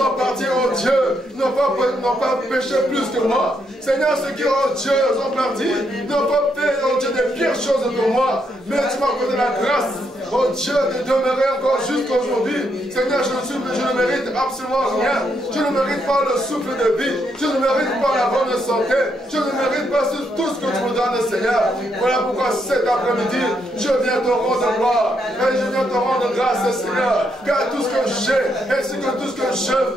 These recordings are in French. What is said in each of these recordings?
sont partis, oh Dieu, n'ont pas péché plus que moi. Seigneur, ceux qui, oh Dieu, sont partis, n'ont pas fait, oh Dieu, des pires choses que moi. Mais tu m'as accordé la grâce, oh Dieu, de demeurer encore jusqu'aujourd'hui. Seigneur, je ne mérite absolument rien. Je ne mérite pas le souffle de vie. Je ne mérite pas la bonne santé. Je ne mérite pas tout ce que tu me donnes, Seigneur. Voilà pourquoi cet après-midi, je viens te rendre gloire. Et je viens te rendre grâce, Seigneur. Car tout ce que j'ai, ainsi que tout ce que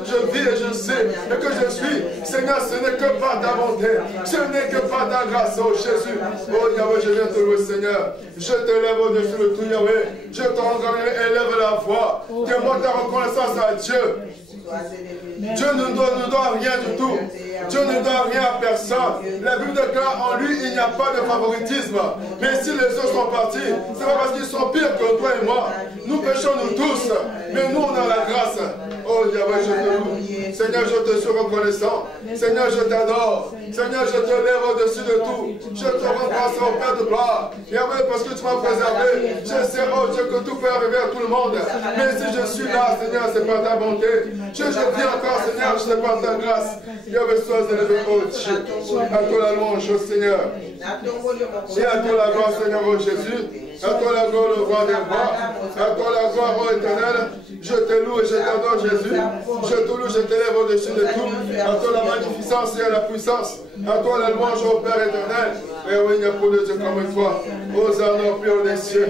je vis et je sais, et que je suis, Seigneur, ce n'est que par ta bonté. Ce n'est que par ta grâce, oh Jésus. Oh Yahweh, je viens te louer, Seigneur. Je te lève au-dessus de tout, Yahweh. Je te rends grâce et élève la voix. Témoigne ta reconnaissance à Dieu. Dieu ne doit rien du tout. Dieu ne doit rien à personne. La Bible déclare en lui, il n'y a pas de favoritisme. Mais si les autres sont partis, c'est pas parce qu'ils sont pires que toi et moi. Nous péchons nous tous, mais nous on a la grâce. Oh Yahweh, je te loue. Seigneur, je te suis reconnaissant. Seigneur, je t'adore. Seigneur, je te lève au-dessus de tout. Je te rends grâce au Père de gloire. Yahweh, parce que tu m'as préservé. Je sais, oh Dieu, que tout peut arriver à tout le monde. Mais si je suis là, Seigneur, c'est par ta bonté. Je viens encore, Seigneur, c'est par ta grâce. Yahweh, sois élevé, oh Dieu. À toi la louange, oh Seigneur. Et à toi la gloire, Seigneur, oh Jésus. À toi la gloire, le roi des rois. À toi la gloire, ô éternel. Je te loue et je t'adore, Jésus. Je te loue, je t'élève au-dessus de tout. À toi la magnificence et la puissance. À toi la louange, ô Père éternel. Et oui, il n'y a pas de Dieu comme toi. Hosanna au Père des cieux.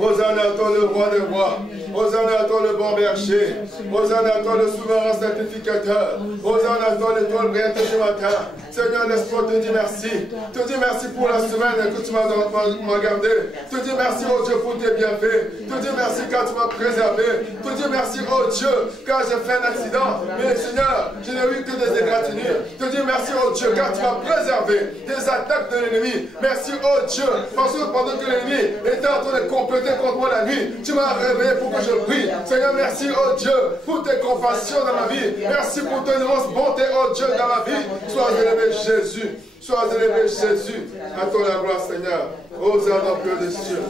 Hosanna à toi le roi des rois. Hosanna à toi le bon berger. Hosanna à toi le souverain sanctificateur. Hosanna à toi l'étoile brillante du matin. Seigneur, laisse-moi te dire merci. Te dire merci pour la semaine que tu m'as gardé. Te dire merci, oh Dieu, pour tes bienfaits. Te dire merci car tu m'as préservé. Te dire merci, oh Dieu, car j'ai fait un accident. Mais Seigneur, je n'ai eu que des égratignures. Te dire merci, oh Dieu, car tu m'as préservé des attaques de l'ennemi. Merci, oh Dieu, parce que pendant que l'ennemi était en train de compléter contre moi la nuit, tu m'as réveillé pour que je prie. Seigneur, merci, oh Dieu, pour tes compassions dans ma vie. Merci pour ton immense bonté, oh Dieu, dans ma vie. Sois élevé, Jésus. Sois élevé, Jésus. À toi la gloire, Seigneur. Hosanna au Père des cieux.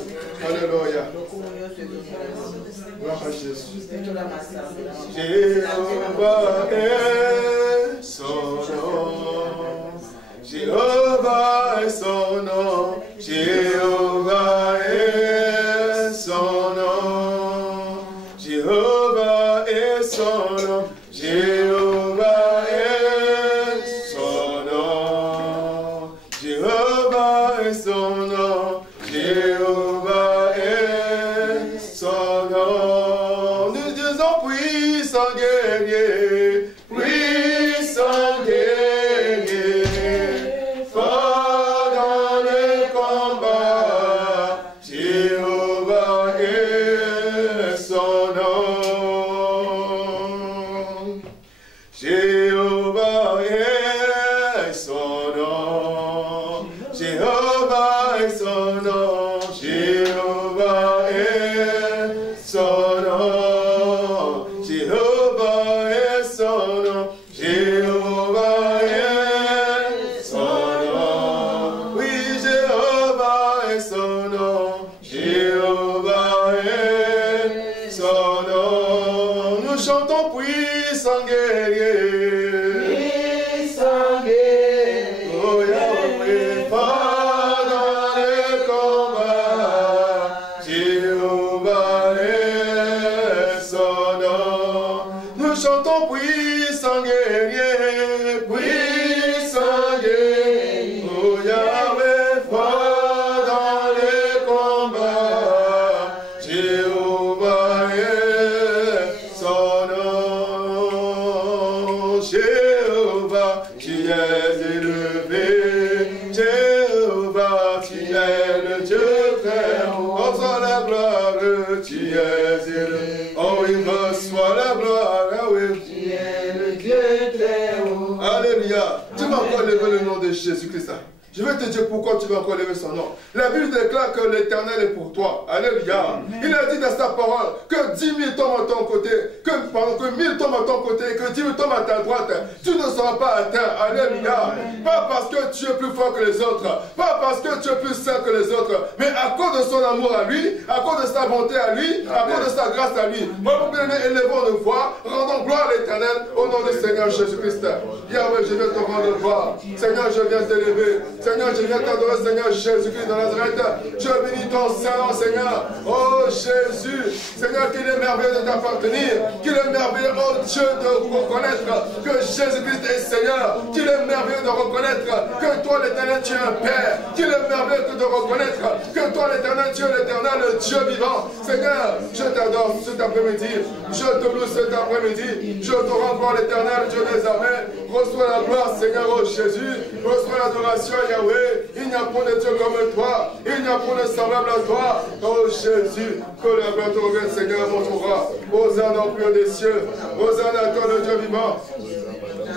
Alléluia. Gloire à Jésus. Jéhovah est son nom. Jéhovah est son nom. Jéhovah est son nom. Jéhovah est son nom. Jéhovah est son nom. Jéhovah est son nom. Jéhovah est son nom. Nous disons puissant guerrier, puissant guerrier, fort dans le combat. Jéhovah est son nom. Jéhovah est son nom. Jéhovah est son nom. Jéhovah est son nom. Jéhovah est son nom. Jéhovah est son nom. Oui, Jéhovah est son nom. Jéhovah est son nom. Nous chantons puissant guerrier. Puissant guerrier. Oh Yahweh, fort dans le combat. Jéhovah est son nom. Nous chantons puissant guerrier, puissant guerrier. Oh Yahweh, fort dans le combat. Jéhovah est son nom. Jéhovah, tu es élevé. Jéhovah, tu es le Dieu très haut. Oh, sois la gloire, tu es élevé. Oh oui, reçois la gloire, ah oui. Tu es le Dieu très haut. Alléluia. Tu vas encore lever le nom de Jésus-Christ. Je vais te dire pourquoi tu vas encore lever son nom. La Bible déclare que l'Éternel est pour toi. Alléluia. Il a dit dans sa parole que 10 000 tombent à ton côté, que 1000 tombent à ton côté, que 10 000 tombent à ta droite. Tu ne seras pas atteint. Alléluia. Pas parce que tu es plus fort que les autres, pas parce que tu es plus saint que les autres, mais à cause de son amour à lui, à cause de sa bonté à lui, à cause de sa grâce à lui. Moi, bien aimé, élevons nos voix, rendons gloire à l'Éternel au nom du Seigneur Jésus-Christ. Yahweh, je viens te rendre gloire. Seigneur, je viens t'élever. Seigneur, je viens t'adorer, Seigneur Jésus-Christ de Nazareth. Je bénis ton Saint, Seigneur. Oh Jésus, Seigneur, qu'il est merveilleux de t'appartenir, qu'il est merveilleux, oh Dieu, de reconnaître que Jésus-Christ est Seigneur, qu'il est merveilleux de reconnaître que toi, l'Éternel, tu es un Père, qu'il est merveilleux de reconnaître que toi, l'Éternel, tu es l'Éternel, le Dieu vivant. Seigneur, je t'adore cet après-midi, je te loue cet après-midi, je te rends gloire, l'Éternel, Dieu des armées. Reçois la gloire, Seigneur, oh Jésus, reçois l'adoration, Yahweh. Il n'y a pas de Dieu comme toi, il n'y a pas de semblable à toi. Oh Jésus, que la gloire te revienne, Seigneur, mon roi. Hosanna au plus haut des cieux, Hosanna à toi, le Dieu vivant.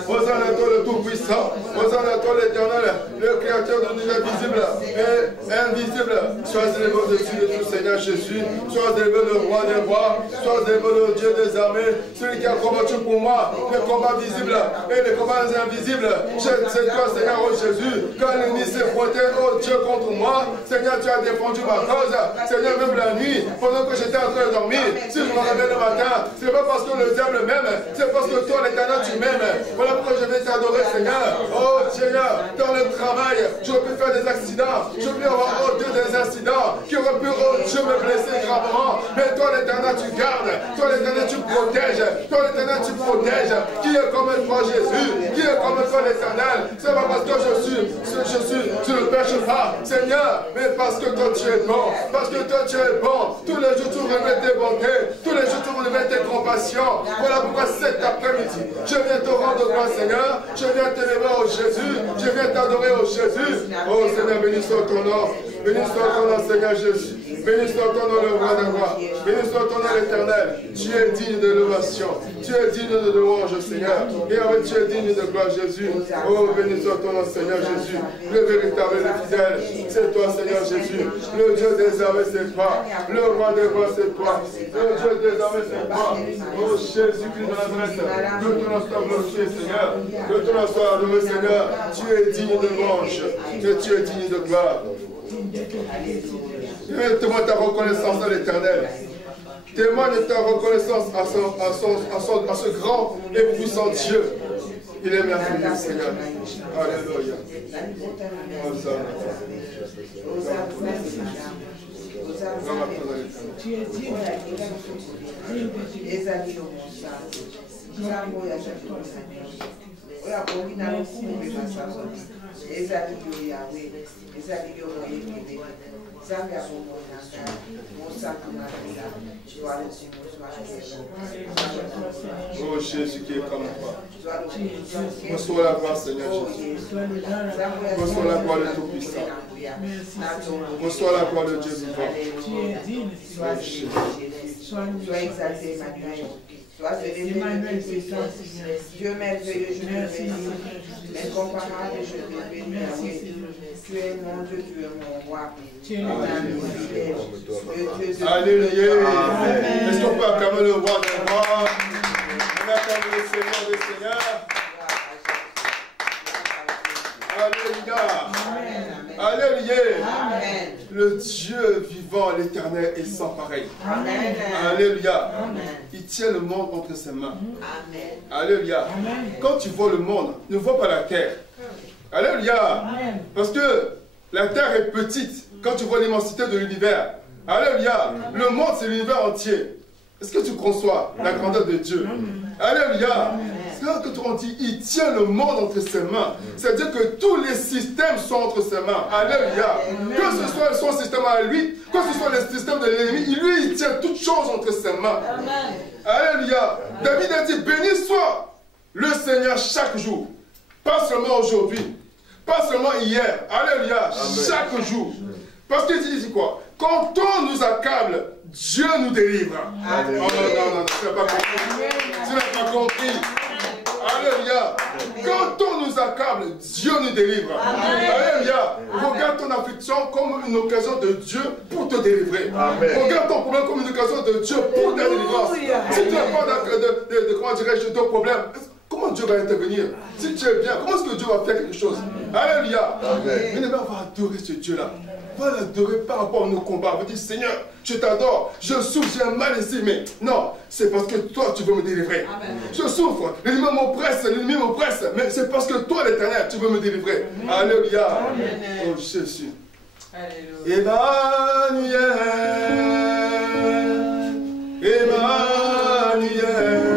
Hosanna à toi, le Tout-Puissant. Hosanna à toi, l'Éternel, le Créateur de l'univers visible et invisible. Sois élevé au-dessus de tout, Seigneur Jésus. Sois élevé le roi des rois. Sois élevé le Dieu des armées. Celui qui a combattu pour moi les combats visibles et les combats invisibles. C'est toi, Seigneur, oh Jésus. Quand l'ennemi s'est frotté, oh Dieu, contre moi, Seigneur, tu as défendu ma cause. Seigneur, même la nuit, pendant que j'étais en train de dormir, si je me réveille le matin, c'est pas parce que le diable m'aime, c'est parce que toi, l'Éternel, tu m'aimes. Voilà pourquoi je vais t'adorer, Seigneur. Oh Seigneur, dans le travail, j'aurais pu faire des accidents, j'aurais pu avoir des incidents qui auraient pu, oh Dieu, me blesser gravement. Mais toi, l'Éternel, tu gardes. Toi, l'Éternel, tu protèges. Toi, l'Éternel, tu protèges. Qui est comme toi, Jésus? Qui est comme toi, l'Éternel? C'est pas parce que je ne pêche pas, Seigneur, mais parce que toi, tu es bon. Parce que toi, tu es bon. Tous les jours, tu remets tes bontés. Tous les jours, tu remets tes compassions. Voilà pourquoi cet après-midi, je viens te rendre gloire, Seigneur. Je viens t'élever au Jésus. Je viens t'adorer au Jésus. Oh Seigneur, béni soit ton nom. Béni soit ton nom, Seigneur Jésus. Béni soit ton nom, le roi des rois. Béni soit ton nom, l'Éternel. Tu es digne de l'ovation. Tu es digne de louange, Seigneur. Et avec tu es digne de gloire, Jésus. Oh, béni soit ton nom, Seigneur Jésus. Le véritable et le fidèle, c'est toi, Seigneur Jésus. Le Dieu des armées, c'est toi. Le roi des rois, c'est toi. Le Dieu des armées, c'est toi. Oh, Jésus-Christ de Nazareth. Que ton nom soit glorifié, Seigneur. Que ton nom soit adoré, Seigneur. Tu es digne de louange. Et tu es digne de gloire. Témoigne ta reconnaissance à l'Éternel. Témoigne ta reconnaissance à ce grand et puissant Dieu. Il est merveilleux, Seigneur. Alléluia. Oh Jésus qui est comme toi. Reçois la gloire, Seigneur Jésus. Reçois la gloire de Tout-Puissant. Reçois la gloire de Dieu vivant. Sois exalté, Emmanuel. Sois Emmanuel, Dieu merveilleux, je te bénis. Incomparable, je te bénis. Tu es mon Dieu, tu es mon roi. Alléluia. Est-ce qu'on peut acclamer le roi des rois? On acclame le Seigneur des seigneurs. Alléluia. Alléluia. Amen. Le Dieu vivant, l'Éternel est sans pareil. Amen. Alléluia. Amen. Il tient le monde entre ses mains. Amen. Alléluia. Amen. Quand tu vois le monde, ne vois pas la terre. Alléluia. Amen. Parce que la terre est petite quand tu vois l'immensité de l'univers. Alléluia. Le monde, c'est l'univers entier. Est-ce que tu conçois la grandeur de Dieu? Alléluia. C'est là que on dit, il tient le monde entre ses mains. C'est-à-dire que tous les systèmes sont entre ses mains. Alléluia. Que ce soit son système à lui, que ce soit le système de l'ennemi, lui, il tient toutes choses entre ses mains. Alléluia. David a dit, béni soit le Seigneur chaque jour. Pas seulement aujourd'hui. Pas seulement hier. Alléluia. Chaque jour. Parce qu'il dit quoi? Quand on nous accable, Dieu nous délivre. Oh non, non, non, tu n'as pas compris. Tu n'as pas compris. Alléluia. Quand on nous accable, Dieu nous délivre. Alléluia. Regarde ton affliction comme une occasion de Dieu pour te délivrer. Regarde ton problème comme une occasion de Dieu pour ta délivrance. Si tu n'as pas comment dirais-je, de problème, comment Dieu va intervenir? Si tu es bien, comment est-ce que Dieu va faire quelque chose? Alléluia. Mais on va adorer ce Dieu-là. On va l'adorer par rapport à nos combats. On va dire, Seigneur, je t'adore, je souffre, j'ai un mal ici, mais non, c'est parce que toi, tu veux me délivrer. Amen. Je souffre, l'ennemi m'oppresse, mais c'est parce que toi, l'Éternel, tu veux me délivrer. Alléluia. Amen. Oh Jésus. Alléluia. Emmanuel. Emmanuel.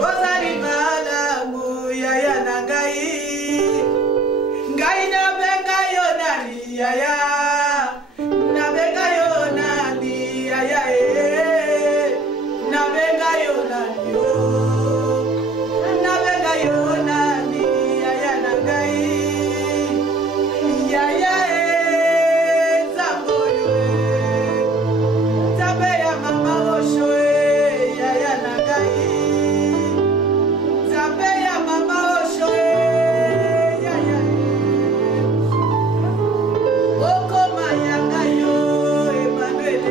ozali malamu yaya na ngai nabenga yo nani yaya nabenga yo nani yaya nabenga yo nani yo nabenga yo nani yaya na ngai yaya zambo yo tabe ya mama osho yaya na ngai tabe ya mama osho yaya okoma yanga yo Emmanuel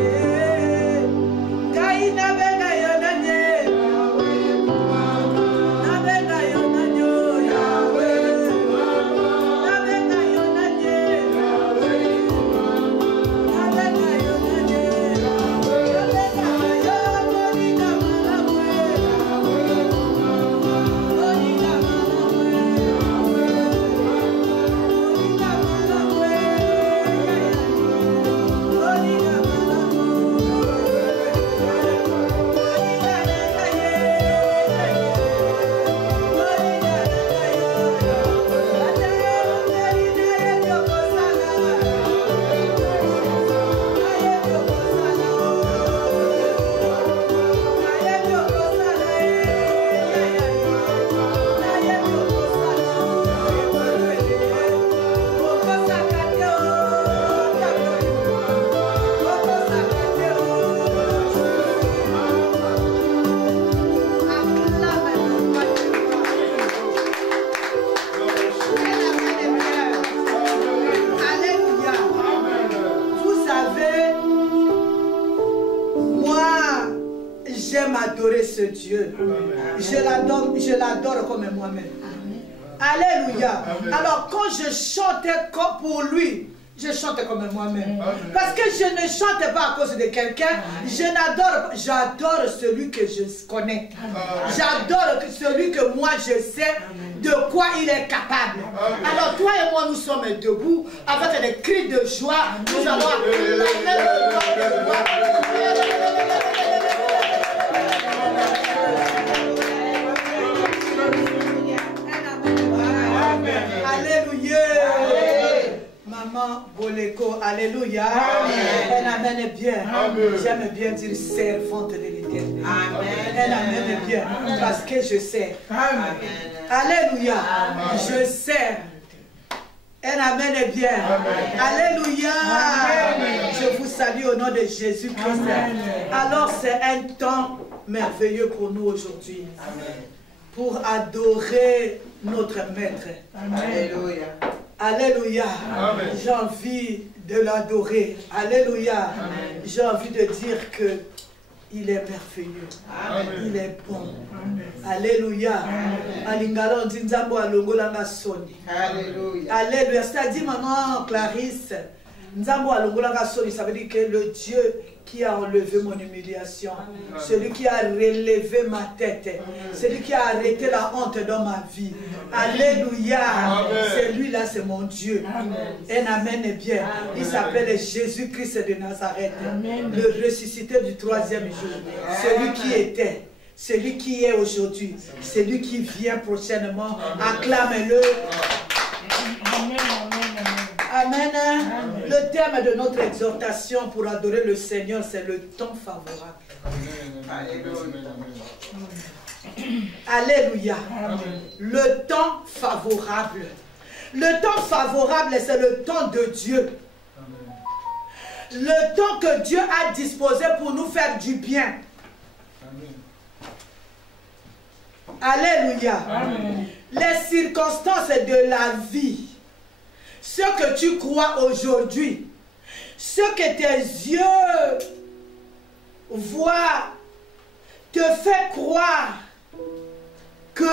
ngai nabenga yo nani nabenga yo nani Yahweh nabenga yo nani nabenga yo nani nabenga yo monika malamu monika Alléluia. Vous savez, moi, j'aime adorer ce Dieu. Je l'adore comme moi-même. Alléluia. Alors quand je chantais comme pour lui, je chante comme moi-même. Parce que je ne chante pas à cause de quelqu'un. J'adore celui que je connais. J'adore celui que moi je sais de quoi il est capable. Alors toi et moi nous sommes debout avec des cris de joie. Nous allons Alléluia. Maman Boleko, alléluia. Elle amène bien. J'aime bien dire servante de l'Éternel. Elle amène bien parce que je sais. Alléluia. Je sais. Elle amène bien. Alléluia. Je vous salue au nom de Jésus-Christ. Alors c'est un temps merveilleux pour nous aujourd'hui. Pour adorer notre Maître. Alléluia. Alléluia. J'ai envie de l'adorer. Alléluia. J'ai envie de dire que il est merveilleux. Il est bon. Alléluia. Alléluia. Alléluia. C'est-à-dire, maman Clarisse, ça veut dire que le Dieu qui a enlevé mon humiliation, celui qui a relevé ma tête, celui qui a arrêté la honte dans ma vie. Alléluia. Celui-là, c'est mon Dieu. Un amen est bien. Il s'appelle Jésus-Christ de Nazareth, le ressuscité du 3e jour. Celui qui était, celui qui est aujourd'hui, celui qui vient prochainement. Acclame-le. Amen. Le thème de notre exhortation pour adorer le Seigneur, c'est le temps favorable. Alléluia. Le temps favorable. Le temps favorable, c'est le temps de Dieu. Le temps que Dieu a disposé pour nous faire du bien. Alléluia. Les circonstances de la vie, ce que tu crois aujourd'hui, ce que tes yeux voient, te fait croire que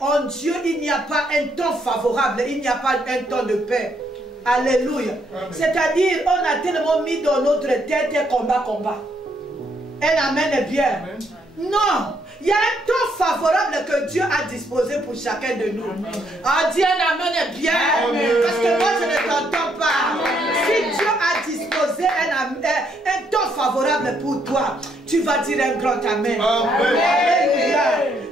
en Dieu il n'y a pas un temps favorable, il n'y a pas un temps de paix. Alléluia. C'est-à-dire, on a tellement mis dans notre tête combat. Un amen est bien. Amen. Non. Il y a un temps favorable que Dieu a disposé pour chacun de nous. Ah, Dieu un amen est bien. Amen. Parce que moi je ne t'entends pas. Amen. Si Dieu a disposé un temps favorable pour toi, tu vas dire un grand amen. Amen. Alléluia.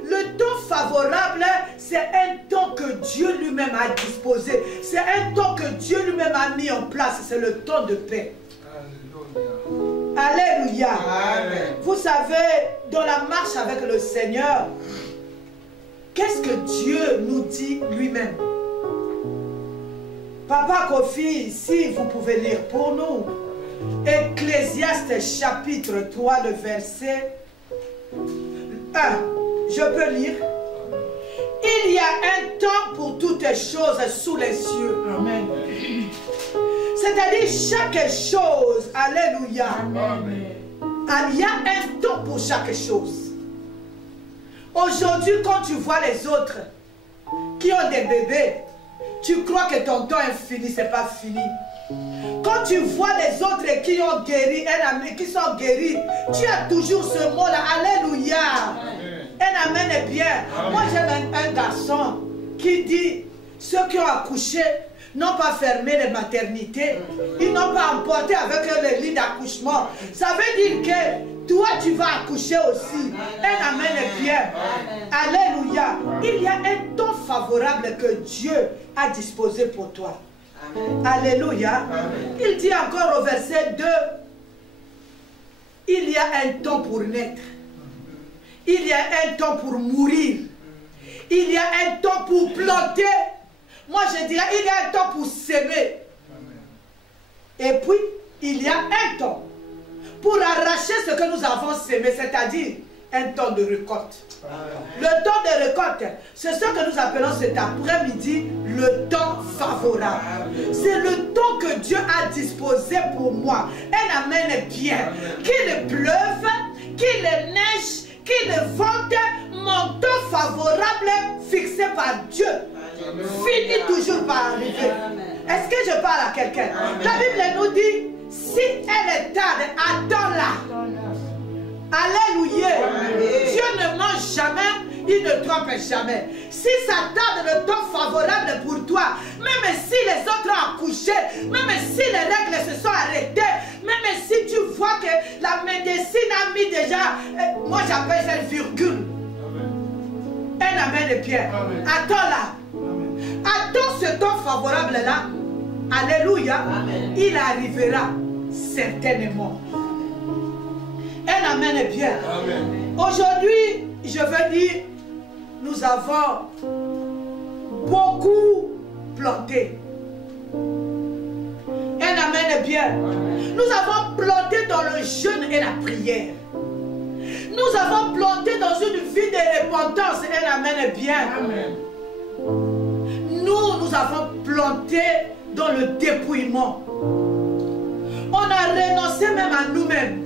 Le temps favorable, c'est un temps que Dieu lui-même a disposé. C'est un temps que Dieu lui-même a mis en place. C'est le temps de paix. Alléluia. Amen. Vous savez, dans la marche avec le Seigneur, qu'est-ce que Dieu nous dit lui-même? Papa Kofi, si vous pouvez lire pour nous, Ecclésiaste chapitre 3, le verset 1. Je peux lire. Il y a un temps pour toutes choses sous les cieux. Amen. C'est-à-dire chaque chose. Alléluia. Amen. Il y a un temps pour chaque chose. Aujourd'hui, quand tu vois les autres qui ont des bébés, tu crois que ton temps est fini, ce n'est pas fini. Quand tu vois les autres qui ont guéri, qui sont guéris, tu as toujours ce mot-là. Alléluia. Un amen est bien. Amen. Moi, j'aime un garçon qui dit, ceux qui ont accouché n'ont pas fermé les maternités. Ils n'ont pas emporté avec eux les lits d'accouchement. Ça veut dire que toi, tu vas accoucher aussi. Un amen est bien. Alléluia. Il y a un temps favorable que Dieu a disposé pour toi. Alléluia. Il dit encore au verset 2, il y a un temps pour naître. Il y a un temps pour mourir. Il y a un temps pour planter. Moi je dirais, il y a un temps pour s'aimer. Et puis, il y a un temps pour arracher ce que nous avons sémé, c'est-à-dire un temps de récolte. Le temps de récolte, c'est ce que nous appelons cet après-midi le temps favorable. C'est le temps que Dieu a disposé pour moi. Un amen est bien. Qu'il pleuve, qu'il neige, qu'il vente, mon temps favorable fixé par Dieu finit toujours par arriver. Est-ce que je parle à quelqu'un? La Bible nous dit, si elle est tarde, attends-la. Alléluia. Dieu ne ment jamais, il ne trompe jamais. Si ça tarde le temps favorable pour toi, même si les autres ont accouché, même si les règles se sont arrêtées, même si tu vois que la médecine a mis déjà, moi j'appelle ça une virgule. Un amen est bien. Attends-la. Attends ce temps favorable-là. Alléluia. Il arrivera certainement. Un amen est bien. Aujourd'hui, je veux dire, nous avons beaucoup planté. Un amen est bien. Nous avons planté dans le jeûne et la prière. Nous avons planté dans une vie de repentance. Un amen est bien. Nous avons planté dans le dépouillement. On a renoncé même à nous-mêmes.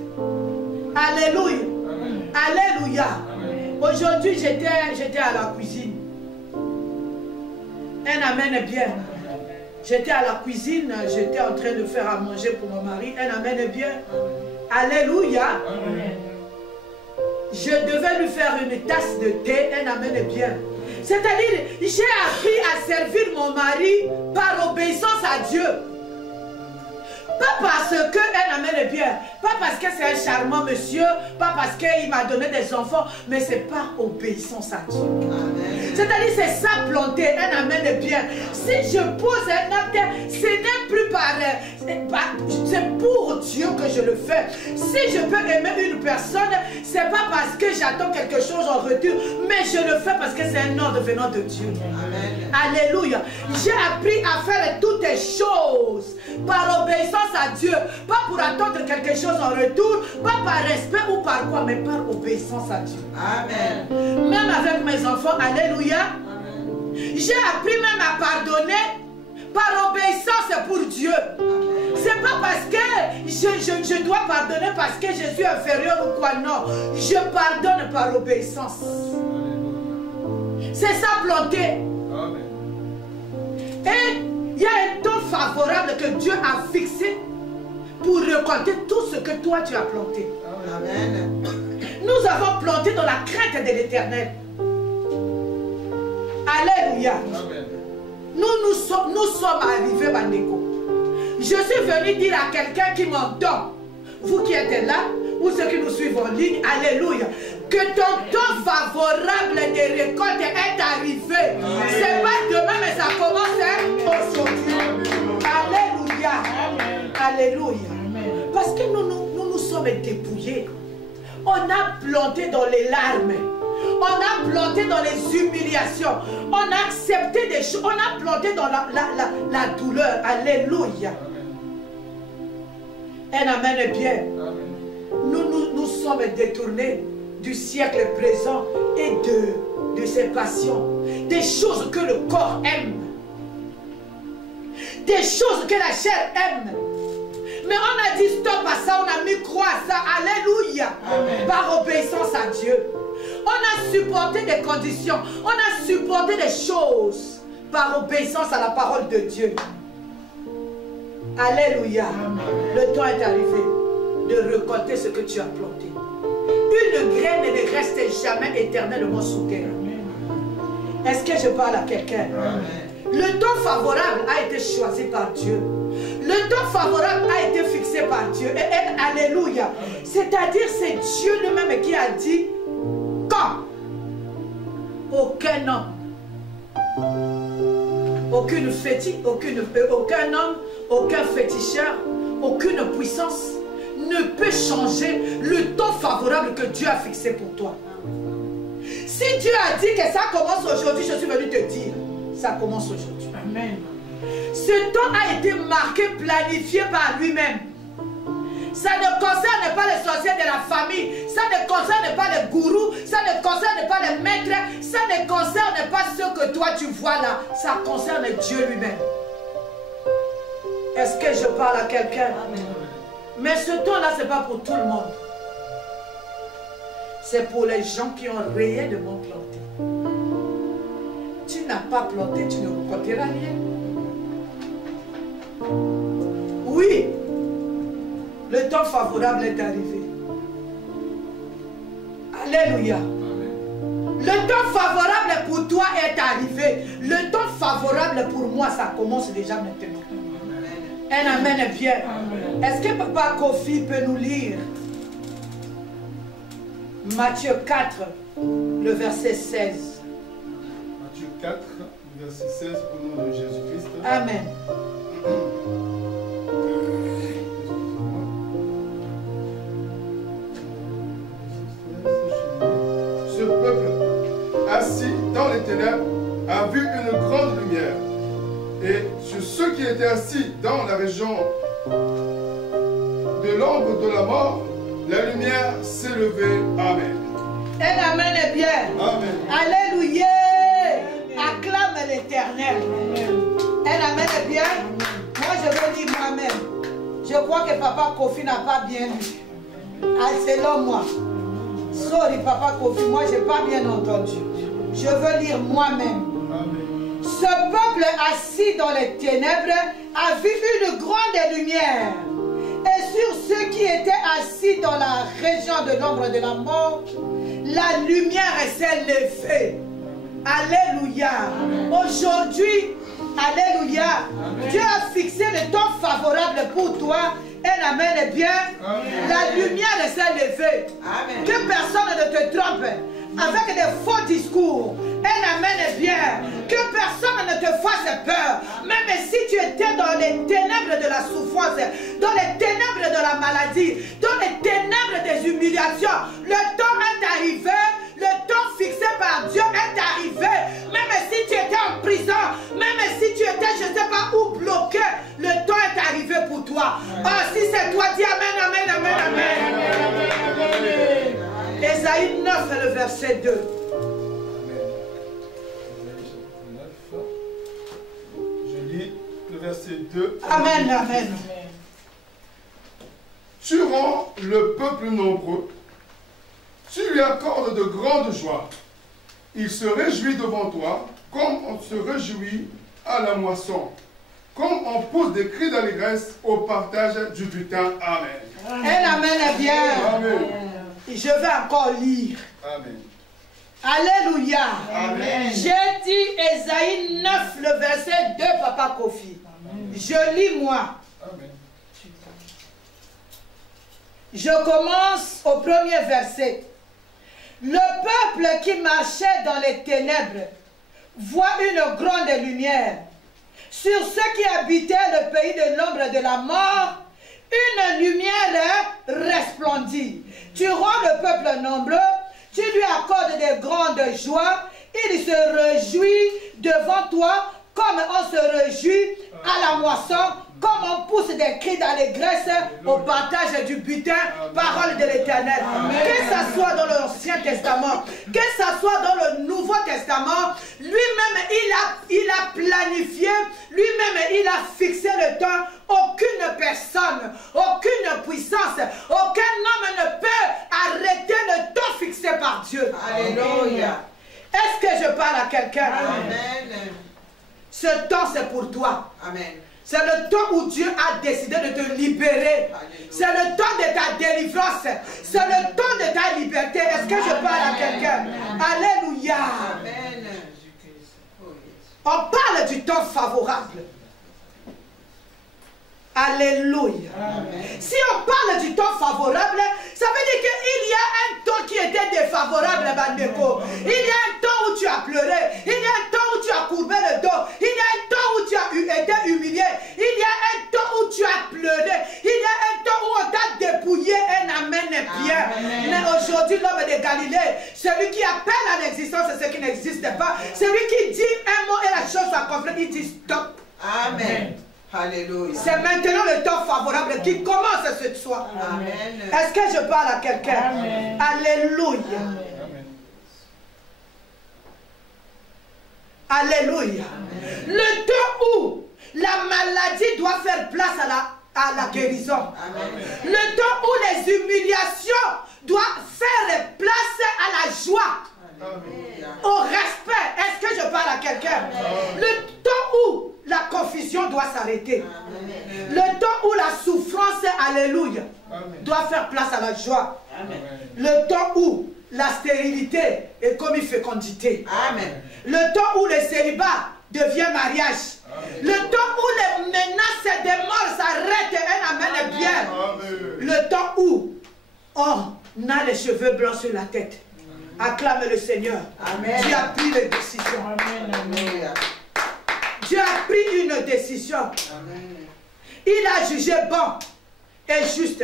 Alléluia. Alléluia. Aujourd'hui, j'étais à la cuisine. Un amen est bien. J'étais à la cuisine, j'étais en train de faire à manger pour mon mari. Un amen est bien. Alléluia. Je devais lui faire une tasse de thé. Un amen est bien. C'est-à-dire, j'ai appris à servir mon mari par obéissance à Dieu. Pas parce que un amen est bien, pas parce que c'est un charmant monsieur, pas parce qu'il m'a donné des enfants, mais c'est par obéissance à Dieu. C'est-à-dire, c'est ça planter, un amen est bien. Si je pose un acte, ce n'est plus c'est pour Dieu que je le fais. Si je peux aimer une personne, c'est pas parce que j'attends quelque chose en retour, mais je le fais parce que c'est un ordre venant de Dieu. Amen. Alléluia. J'ai appris à faire toutes les choses par obéissance à Dieu, pas pour attendre quelque chose en retour, pas par respect ou par quoi, mais par obéissance à Dieu. Amen. Même avec mes enfants, alléluia. J'ai appris même à pardonner par obéissance pour Dieu. C'est pas parce que je dois pardonner parce que je suis inférieur ou quoi, non. Je pardonne par obéissance. C'est ça planter. Et il y a un temps favorable que Dieu a fixé pour récolter tout ce que toi tu as planté. Amen. Nous avons planté dans la crainte de l'Éternel. Alléluia. Amen. Nous sommes arrivés, Bandeko. Je suis venu dire à quelqu'un qui m'entend, vous qui êtes là, ou ceux qui nous suivent suivre en ligne. Alléluia. Que ton temps favorable de récolte est arrivé. Ce n'est pas demain, mais ça commence aujourd'hui. Alléluia. Alléluia. Parce que nous sommes dépouillés. On a planté dans les larmes. On a planté dans les humiliations. On a accepté des choses. On a planté dans la douleur. Alléluia. Un amen est bien. Nous sommes détournés du siècle présent et de ses passions. Des choses que le corps aime. Des choses que la chair aime. Mais on a dit stop à ça, on a mis croix à ça. Alléluia. Amen. Par obéissance à Dieu. On a supporté des conditions. On a supporté des choses par obéissance à la parole de Dieu. Alléluia. Amen. Le temps est arrivé de récolter ce que tu as planté. Une graine ne reste jamais éternellement sous terre. Est-ce que je parle à quelqu'un? Le temps favorable a été choisi par Dieu. Le temps favorable a été fixé par Dieu. Et alléluia. C'est-à-dire c'est Dieu lui-même qui a dit quand aucun homme, aucune fétiche, aucun homme, aucun féticheur, aucune puissance ne peut changer le temps favorable que Dieu a fixé pour toi. Si Dieu a dit que ça commence aujourd'hui, je suis venu te dire, ça commence aujourd'hui. Amen. Ce temps a été marqué, planifié par lui-même. Ça ne concerne pas les sorciers de la famille, ça ne concerne pas les gourous, ça ne concerne pas les maîtres, ça ne concerne pas ce que toi tu vois là, ça concerne Dieu lui-même. Est-ce que je parle à quelqu'un? Mais ce temps-là, ce n'est pas pour tout le monde. C'est pour les gens qui ont réellement planté. Tu n'as pas planté, tu ne récolteras rien. Oui, le temps favorable est arrivé. Alléluia. Le temps favorable pour toi est arrivé. Le temps favorable pour moi, ça commence déjà maintenant. Un amen est bien. Est-ce que Papa Kofi peut nous lire Matthieu 4, le verset 16. Matthieu 4, verset 16, au nom de Jésus-Christ. Amen. Ce peuple, assis dans les ténèbres, a vu une grande lumière. Et sur ceux qui étaient assis dans la région de l'ombre de la mort, la lumière s'est levée. Amen. Un amen est bien. Amen. Alléluia. Acclame l'Éternel. Un amen est bien. Moi, je veux dire moi-même. Je crois que Papa Kofi n'a pas bien lu. Ah, selon moi. Sorry, Papa Kofi, moi, je n'ai pas bien entendu. Je veux lire moi-même. Ce peuple assis dans les ténèbres a vu une grande lumière. Et sur ceux qui étaient assis dans la région de l'ombre de la mort, la lumière s'est levée. Alléluia. Aujourd'hui, alléluia, Dieu a fixé le temps favorable pour toi. Un amen est bien. Amen. La lumière s'est levée. Amen. Que personne ne te trompe avec des faux discours. Un amen est bien. Que personne ne te fasse peur. Même si tu étais dans les ténèbres de la souffrance, dans les ténèbres de la maladie, dans les ténèbres des humiliations, le temps est arrivé. Le temps fixé par Dieu est arrivé. Même si tu étais en prison, même si tu étais, je ne sais pas où, bloqué, le temps est arrivé pour toi. Ah, si c'est toi, dis amen, amen, amen, amen. Ésaïe 9, le verset 2. Je lis le verset 2. Amen, amen. Tu rends le peuple nombreux. Tu lui accordes de grandes joies. Il se réjouit devant toi, comme on se réjouit à la moisson, comme on pousse des cris d'allégresse au partage du butin. Amen. Un amen est bien. Amen. Je vais encore lire. Amen. Alléluia. Amen. J'ai dit Ésaïe 9, le verset 2, Papa Kofi. Amen. Je lis moi. Amen. Je commence au premier verset. Le peuple qui marchait dans les ténèbres voit une grande lumière. Sur ceux qui habitaient le pays de l'ombre de la mort, une lumière resplendit. Tu rends le peuple nombreux, tu lui accordes de grandes joies, il se réjouit devant toi comme on se réjouit à la moisson, comme on pousse des cris d'allégresse au partage du butin, parole de l'Éternel. Que ça soit dans l'Ancien Testament, que ça soit dans le Nouveau Testament, lui-même il a planifié, lui-même il a fixé le temps. Aucune personne, aucune puissance, aucun homme ne peut arrêter le temps fixé par Dieu. Alléluia. Est-ce que je parle à quelqu'un? Amen. Ce temps c'est pour toi. Amen. C'est le temps où Dieu a décidé de te libérer. C'est le temps de ta délivrance. C'est le temps de ta liberté. Est-ce que je parle à quelqu'un? Alléluia. Amen. On parle du temps favorable. Alléluia. Amen. Si on parle du temps favorable, ça veut dire qu'il y a un temps qui était défavorable, Bandeko. Il y a un temps où tu as pleuré. Il y a un temps où tu as courbé le dos. Il y a un temps où tu as été humilié. Il y a un temps où tu as pleuré. Il y a un temps où on t'a dépouillé. Un amen bien. Mais aujourd'hui, l'homme de Galilée, celui qui appelle à l'existence ce qui n'existe pas, celui qui dit un mot et la chose s'accomplit, il dit stop. Amen. Alléluia. C'est maintenant le temps favorable qui commence ce soir. Amen. Est-ce que je parle à quelqu'un? Alléluia. Alléluia. Le temps où la maladie doit faire place à la guérison. Amen. Le temps où les humiliations doivent faire place à la joie. Alléluia. Au respect. Est-ce que je parle à quelqu'un? Le temps où la confusion doit s'arrêter. Le temps où la souffrance, alléluia, doit faire place à la joie. Le temps où la stérilité est comme une fécondité. Amen. Le temps où le célibat devient mariage. Le temps où les menaces de mort s'arrêtent, un amen bien. Le temps où on a les cheveux blancs sur la tête. Acclame le Seigneur. Amen. Dieu a pris une décision. Alléluia. Dieu a pris une décision. Amen. Il a jugé bon et juste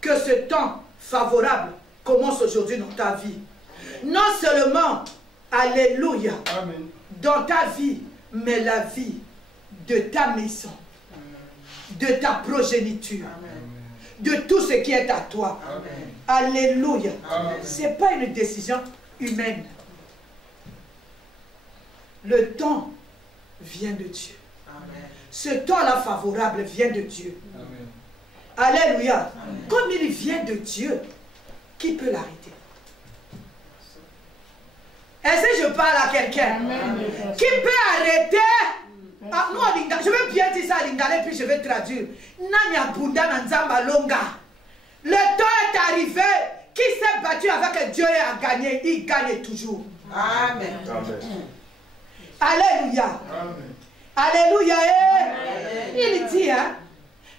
que ce temps favorable commence aujourd'hui dans ta vie. Non seulement, alléluia, dans ta vie, mais la vie de ta maison, de ta progéniture, de tout ce qui est à toi. Amen. Alléluia. Ce n'est pas une décision humaine. Le temps vient de Dieu. Amen. Ce temps-là favorable vient de Dieu. Amen. Alléluia. Comme il vient de Dieu, qui peut l'arrêter? Est-ce que je parle à quelqu'un? Qui peut arrêter? Ah, nous, je vais bien dire ça à Lingala, puis je vais traduire. Nanya Bunda Nanzamba Longa. Le temps est arrivé. Qui s'est battu avec Dieu et a gagné, il gagne toujours. Amen. Alléluia. Amen. Alléluia. Amen. Il dit, hein,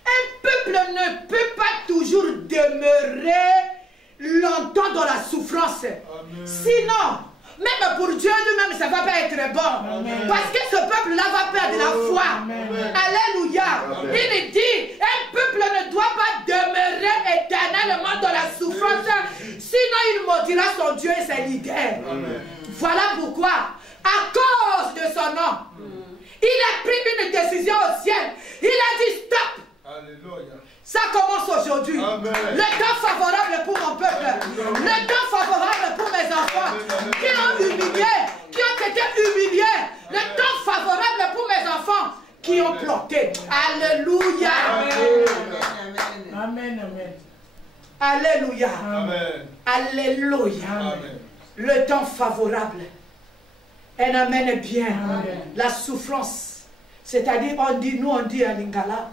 un peuple ne peut pas toujours demeurer longtemps dans la souffrance. Amen. Sinon, même pour Dieu lui-même, ça ne va pas être bon. Amen. Parce que ce peuple-là va perdre la foi. Amen. Alléluia. Amen. Il dit, un peuple ne doit pas demeurer éternellement dans la souffrance. Sinon, il maudira son Dieu et ses leaders. Amen. Voilà pourquoi, à cause de son nom, il a pris une décision au ciel. Il a dit stop. Alléluia. Ça commence aujourd'hui. Amen. Le temps favorable pour mon peuple. Le temps favorable pour mes enfants qui ont humilié, qui ont été humiliés. Le temps favorable pour mes enfants qui ont planté. Alléluia. Amen. Alléluia. Amen. Alléluia. Amen. Le temps favorable. Un amen bien. La souffrance. C'est-à-dire, nous on dit à Lingala,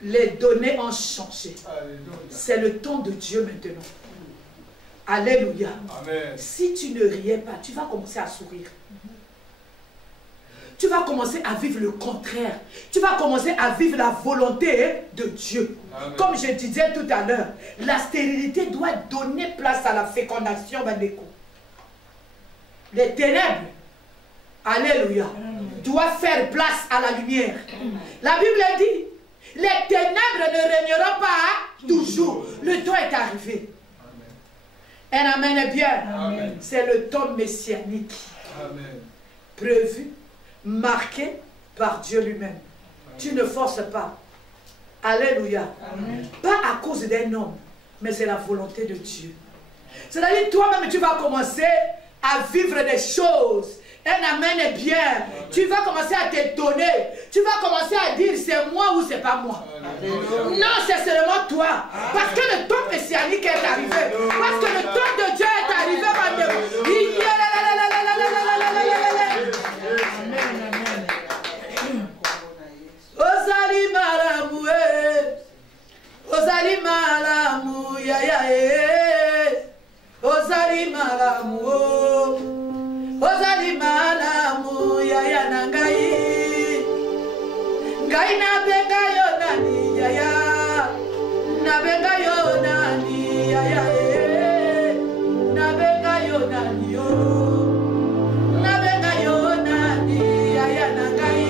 les données ont changé. Alléluia. C'est le temps de Dieu maintenant. Alléluia. Amen. Si tu ne riais pas, tu vas commencer à sourire. tu vas commencer à vivre le contraire. Tu vas commencer à vivre la volonté de Dieu. Amen. Comme je disais tout à l'heure, la stérilité doit donner place à la fécondation. Les ténèbres, alléluia, doivent faire place à la lumière. La Bible dit, les ténèbres ne régneront pas toujours. Le temps est arrivé. Un amen est bien. C'est le temps messianique. Amen. Prévu, marqué par Dieu lui-même. Tu ne forces pas. Alléluia. Amen. Pas à cause d'un homme, mais c'est la volonté de Dieu. C'est-à-dire toi-même tu vas commencer à vivre des choses. Un amen est bien. Tu vas commencer à t'étonner. Tu vas commencer à dire c'est moi ou c'est pas moi. Non, c'est seulement toi. Parce que le temps messianique est arrivé. Parce que le temps de Dieu est arrivé. Ozali malamu, Ozali malamu, ya ya Ozali malamu, Ozali malamu, ya ya nangai, ngai na benga yo nani ya ya, na benga yo nani ya ya na benga yo nani yo, na benga yo nani ya ya nangai.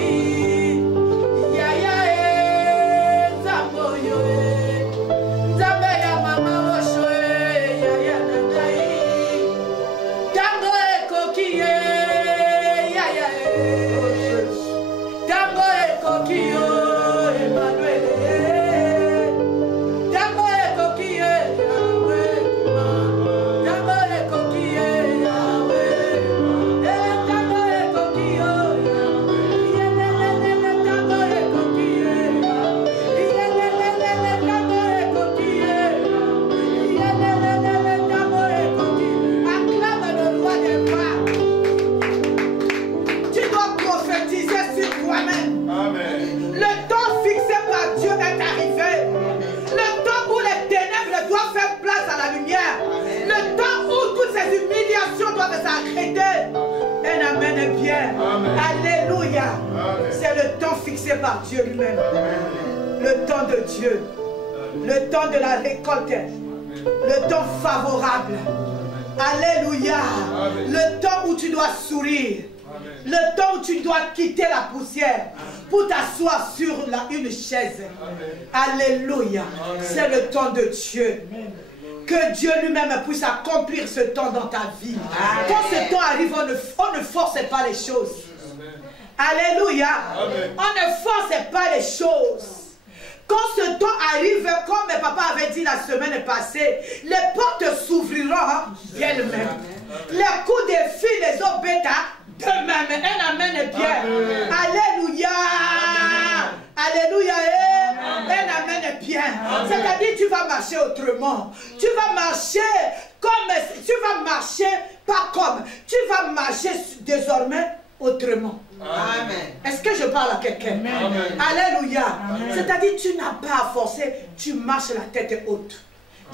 Un amen est bien. Amen. Alléluia. C'est le temps fixé par Dieu lui-même. Le temps de Dieu. Le temps de la récolte. Le temps favorable. Alléluia. Le temps où tu dois sourire. Le temps où tu dois quitter la poussière pour t'asseoir sur une chaise. Alléluia. C'est le temps de Dieu. Que Dieu lui-même puisse accomplir ce temps dans ta vie. Amen. Quand ce temps arrive, on ne force pas les choses. Amen. Alléluia. Amen. On ne force pas les choses. Quand ce temps arrive, comme papa avait dit la semaine passée, les portes s'ouvriront d'elles-mêmes. Les coups des filles, les eaux bêta, de même. Un amen est bien. Amen. Alléluia. Alléluia. Un amen est bien. C'est-à-dire tu vas marcher autrement. Tu vas marcher comme, tu vas marcher pas comme. Tu vas marcher désormais autrement. Amen. Est-ce que je parle à quelqu'un? Alléluia. C'est-à-dire tu n'as pas à forcer. Tu marches la tête haute.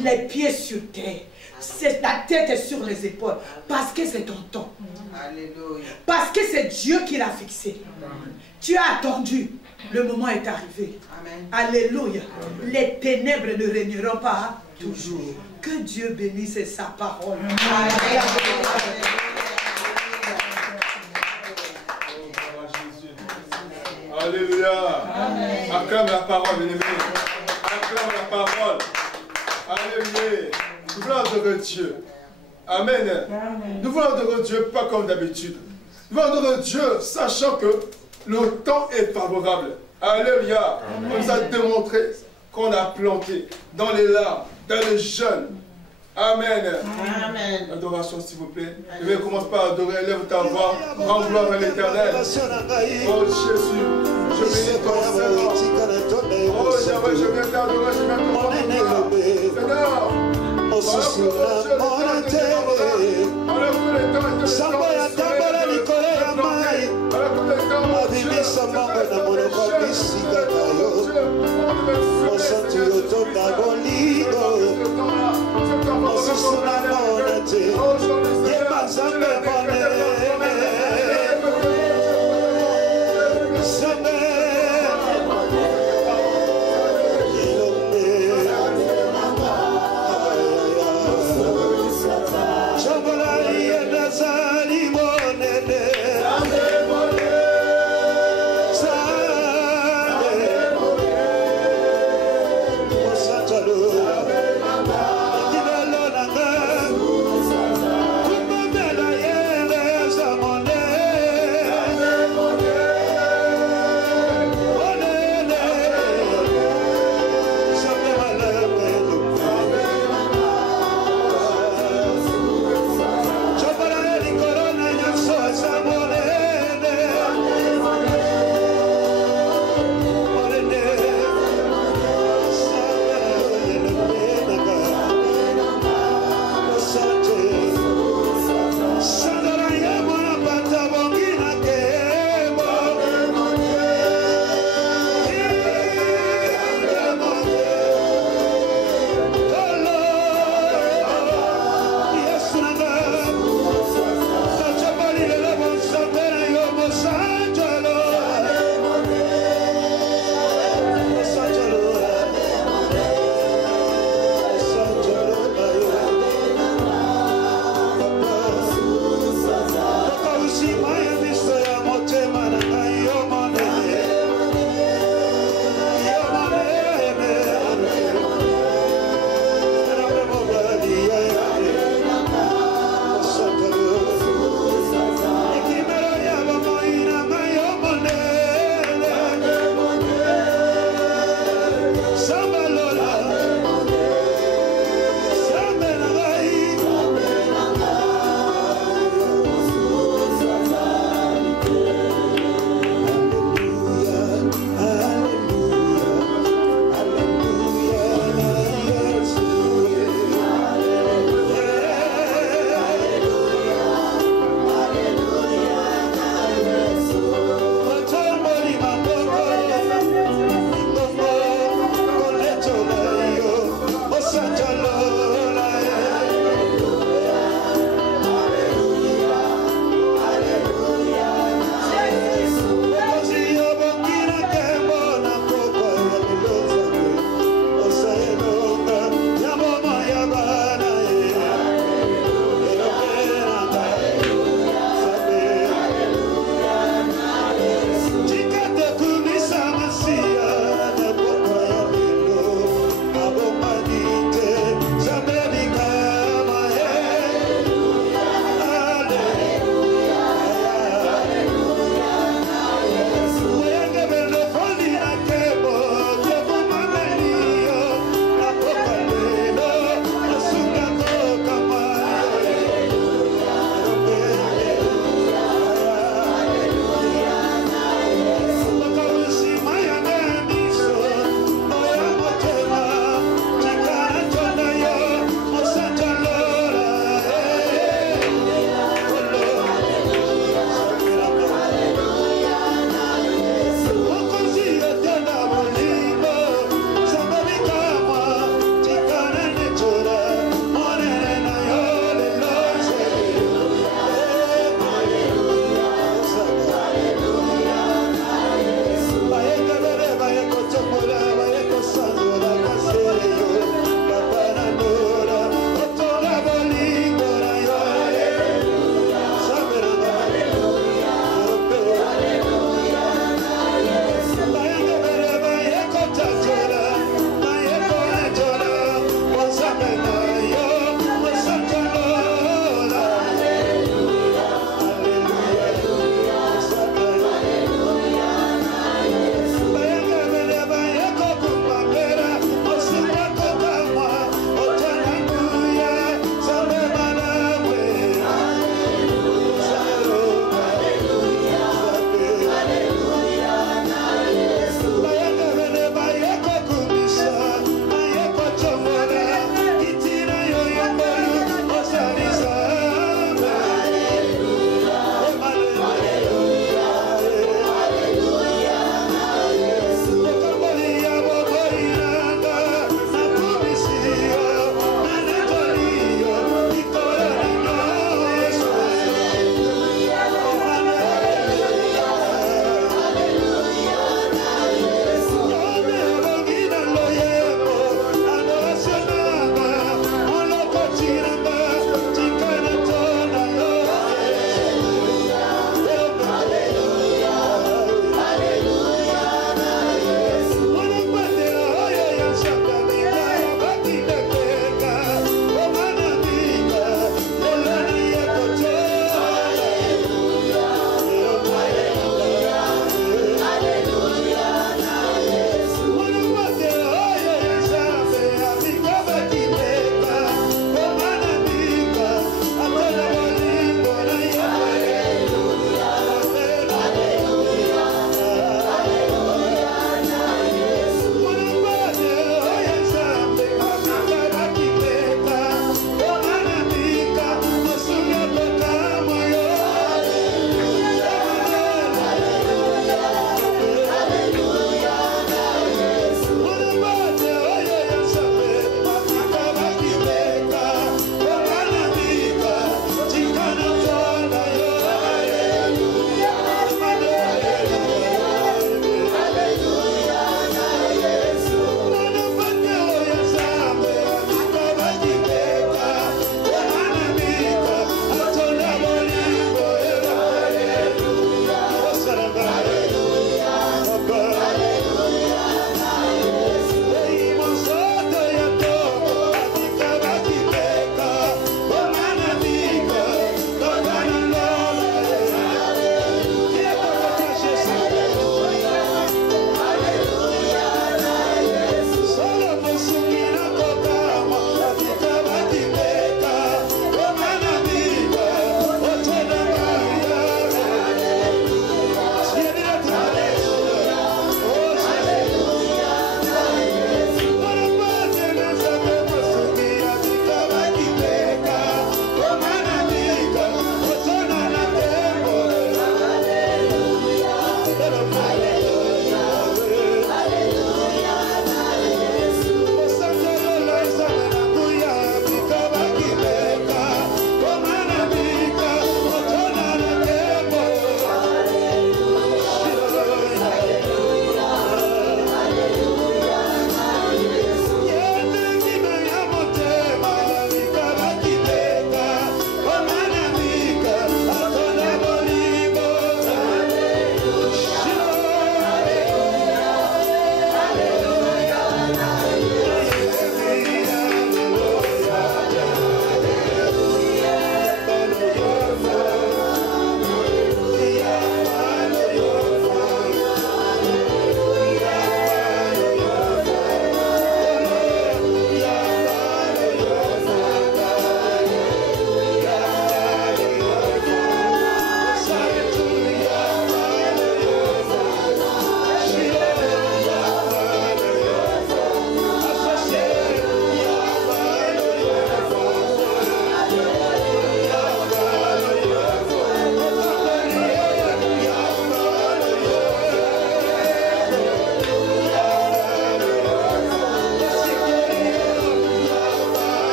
Les pieds sur terre. C'est la tête sur les épaules. Parce que c'est ton temps. Alléluia. Parce que c'est Dieu qui l'a fixé. Amen. Tu as attendu. Le moment est arrivé. Amen. Alléluia. Amen. Les ténèbres ne régneront pas toujours. Que Dieu bénisse sa parole. Amen. Alléluia. Acclame la parole, bien-aimé. Acclame la parole. Alléluia. Nous voulons adorer Dieu. Amen. Amen. Nous voulons adorer Dieu pas comme d'habitude. Nous voulons adorer Dieu sachant que le temps est favorable. Alléluia. On nous a démontré qu'on a planté dans les larmes, dans les jeûnes. Amen. Amen. Adoration, s'il vous plaît. Je commence par adorer. Lève ta voix. Rends gloire à l'Éternel. Oh Jésus, je bénis ton Seigneur. Oh Jéhovah, je viens t'adorer. Je viens t'adorer. Seigneur.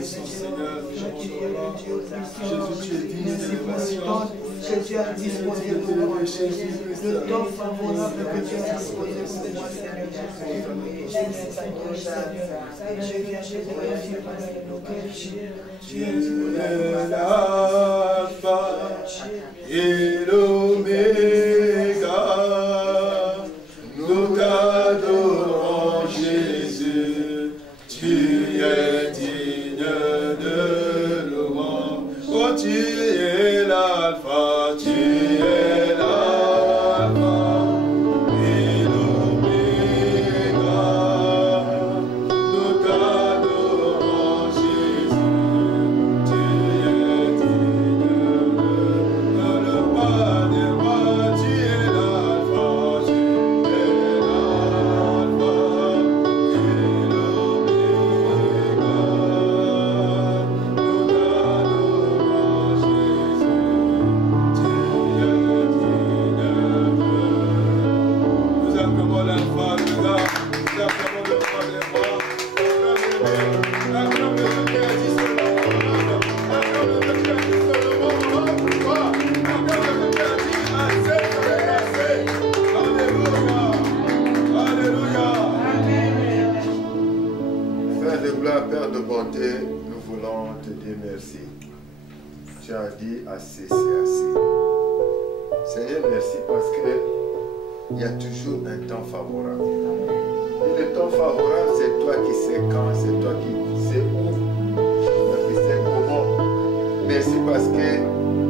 puissant, Seigneur. Jésus, tu es digne d'élévation. Jésus a disposé pour moi. Le temps favorable que Dieu a disposé pour moi, Seigneur Jésus. Tu es l'alpha et l'oméga. Nous t'adorons, Jésus. Tu es digne de louange. Oh, tu es l'alpha, tu es l'alpha et l'oméga. Nous t'adorons, Jésus. Tu es digne de le roi des rois. Tu es l'alpha, tu es l'alpha et l'oméga. Nous t'adorons, Jésus. Tu es digne de. Nous acclamons l'alpha, nous acclamons le roi des rois. Acclame le Dieu qui a dit seulement acclame le Dieu qui a dit seulement acclame le Dieu qui a dit assez, assez. Alléluia. Alléluia. Père de gloire, Père de bonté, nous voulons te dire merci. Tu as dit assez, c'est assez. Seigneur, merci parce que il y a toujours un temps favorable. Et le temps favorable, c'est toi qui sais quand, c'est toi qui sais où, c'est toi qui sais comment. Merci parce que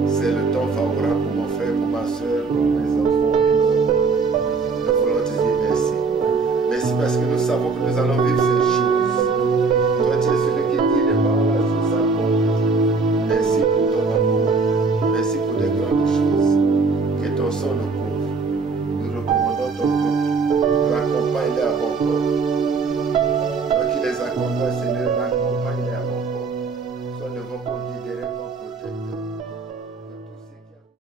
c'est le temps favorable pour mon frère, pour ma soeur, pour mes enfants. Nous voulons te dire merci. Merci parce que nous savons que nous allons vivre, Seigneur.